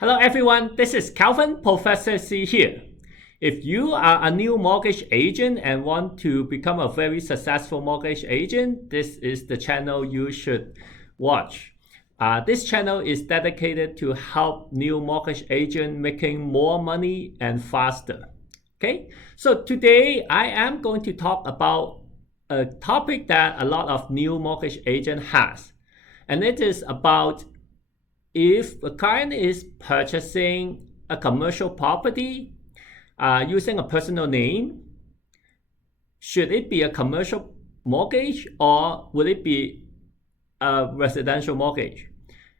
Hello everyone, this is Calvin, Professor C here. If you are a new mortgage agent and want to become a very successful mortgage agent, this is the channel you should watch. This channel is dedicated to help new mortgage agents making more money and faster. Okay, so today I am going to talk about a topic that a lot of new mortgage agent has, and it is about if a client is purchasing a commercial property using a personal name, should it be a commercial mortgage or would it be a residential mortgage?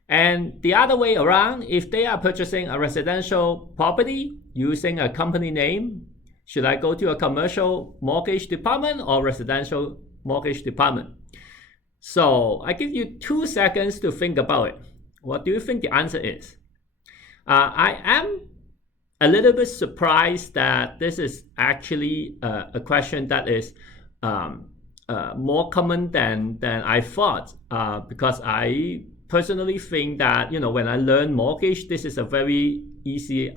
And the other way around, if they are purchasing a residential property using a company name, should I go to a commercial mortgage department or residential mortgage department? So I give you 2 seconds to think about it. What do you think the answer is? I am a little bit surprised that this is actually a question that is more common than I thought, because I personally think that, when I learn mortgage, this is a very easy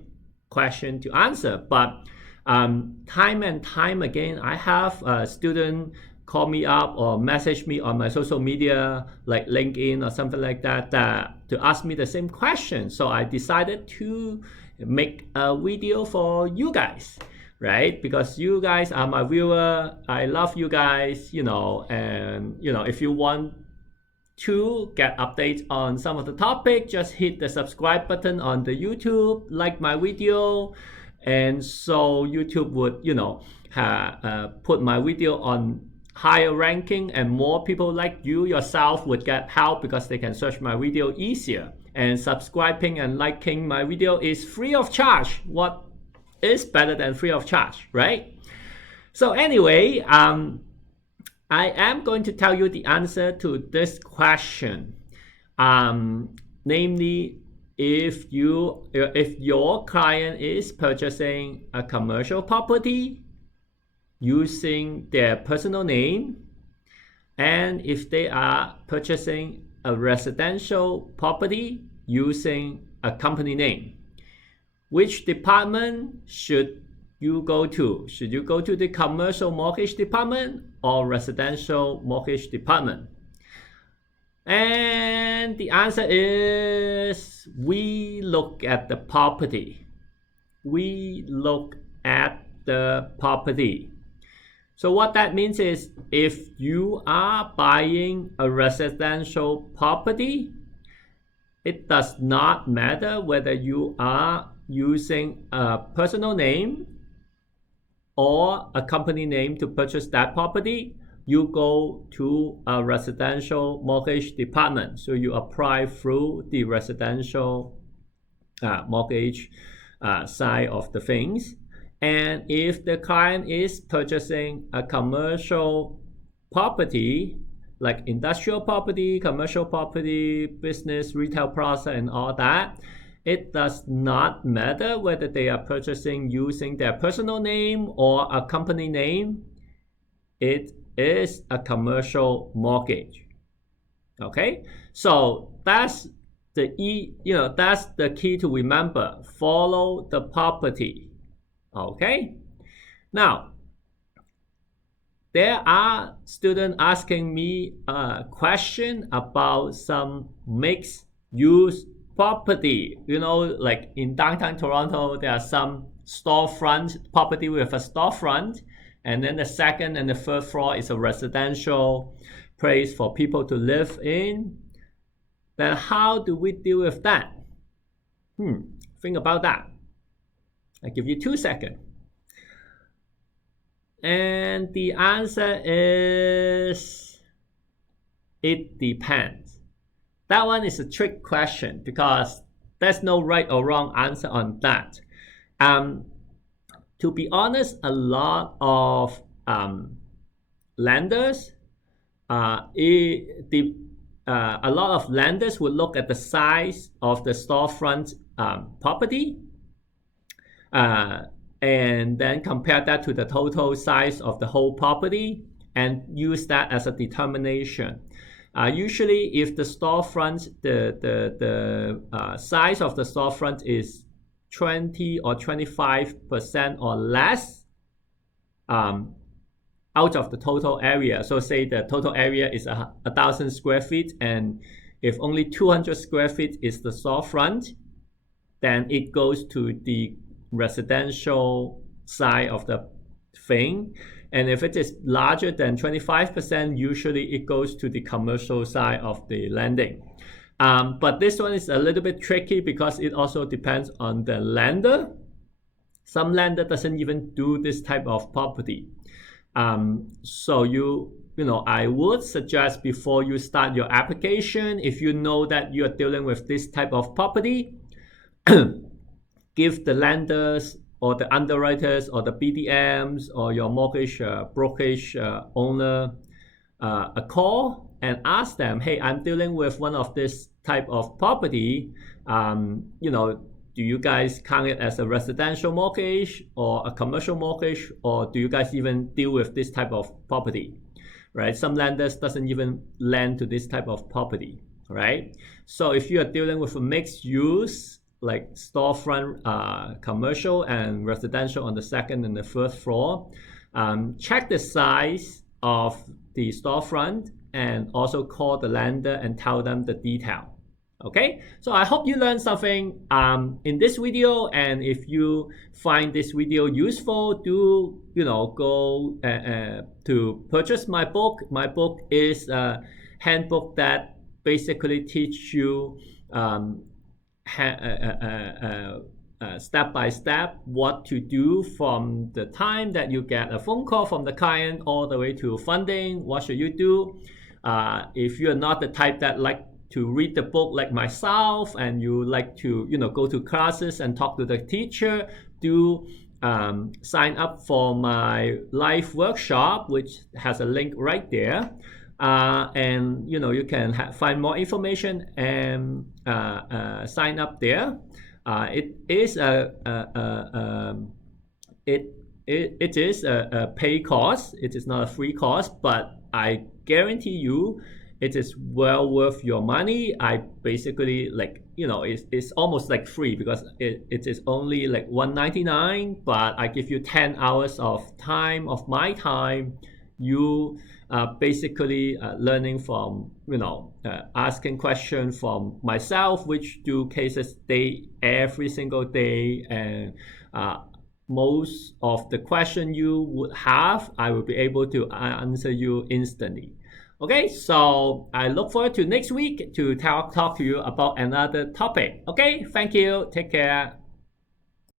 question to answer. But time and time again, I have a student call me up or message me on my social media like LinkedIn or something like that, to ask me the same question. So I decided to make a video for you guys, right? Because you guys are my viewer. I love you guys, and if you want to get updates on some of the topic, just hit the subscribe button on the YouTube, like my video, and so YouTube would put my video on higher ranking, and more people like you yourself would get help because they can search my video easier. And subscribing and liking my video is free of charge. What is better than free of charge, right? So anyway, I am going to tell you the answer to this question. Namely, if your client is purchasing a commercial property using their personal name, and if they are purchasing a residential property using a company name, which department should you go to? Should you go to the commercial mortgage department or residential mortgage department? And the answer is, we look at the property. We look at the property. So what that means is, if you are buying a residential property, it does not matter whether you are using a personal name or a company name to purchase that property. You go to a residential mortgage department. So you apply through the residential mortgage side of the things. And if the client is purchasing a commercial property, like industrial property, commercial property, business, retail plaza, and all that, it does not matter whether they are purchasing using their personal name or a company name. It is a commercial mortgage. Okay, so that's that's the key to remember. Follow the property. Okay, now there are students asking me a question about some mixed use property. Like in downtown Toronto, there are some storefront property with a storefront, and then the second and the third floor is a residential place for people to live in. Then how do we deal with that? Think about that. I give you 2 seconds. And the answer is, it depends. That one is a trick question because there's no right or wrong answer on that. To be honest, a lot of lenders, a lot of lenders would look at the size of the storefront property, and then compare that to the total size of the whole property and use that as a determination. Usually, if the storefront, the size of the storefront is 20 or 25% or less out of the total area. So say the total area is 1,000 square feet, and if only 200 square feet is the storefront, then it goes to the residential side of the thing. And if it is larger than 25%, usually it goes to the commercial side of the lending. But this one is a little bit tricky because it also depends on the lender. Some lender doesn't even do this type of property. So I would suggest before you start your application, if you know that you are dealing with this type of property, give the lenders or the underwriters or the BDMs or your mortgage brokerage owner a call and ask them, hey, I'm dealing with one of this type of property. Do you guys count it as a residential mortgage or a commercial mortgage, or do you guys even deal with this type of property, right? Some lenders doesn't even lend to this type of property, right? So if you are dealing with a mixed use, like storefront, commercial and residential on the second and the third floor, check the size of the storefront and also call the lender and tell them the detail. Okay, so I hope you learned something in this video, and if you find this video useful, do go to purchase my book. My book is a handbook that basically teach you step by step what to do from the time that you get a phone call from the client all the way to funding. What should you do? If you're not the type that like to read the book like myself, and you like to go to classes and talk to the teacher, do sign up for my live workshop, which has a link right there, and you can find more information and sign up there. It is it is a pay course. It is not a free course, but I guarantee you it is well worth your money. I basically it's almost like free because it is only like $199, but I give you 10 hours of time, of my time. You basically learning from asking questions from myself, which do cases every single day, and most of the question you would have, I will be able to answer you instantly. Okay, so I look forward to next week to talk to you about another topic. Okay, thank you. Take care.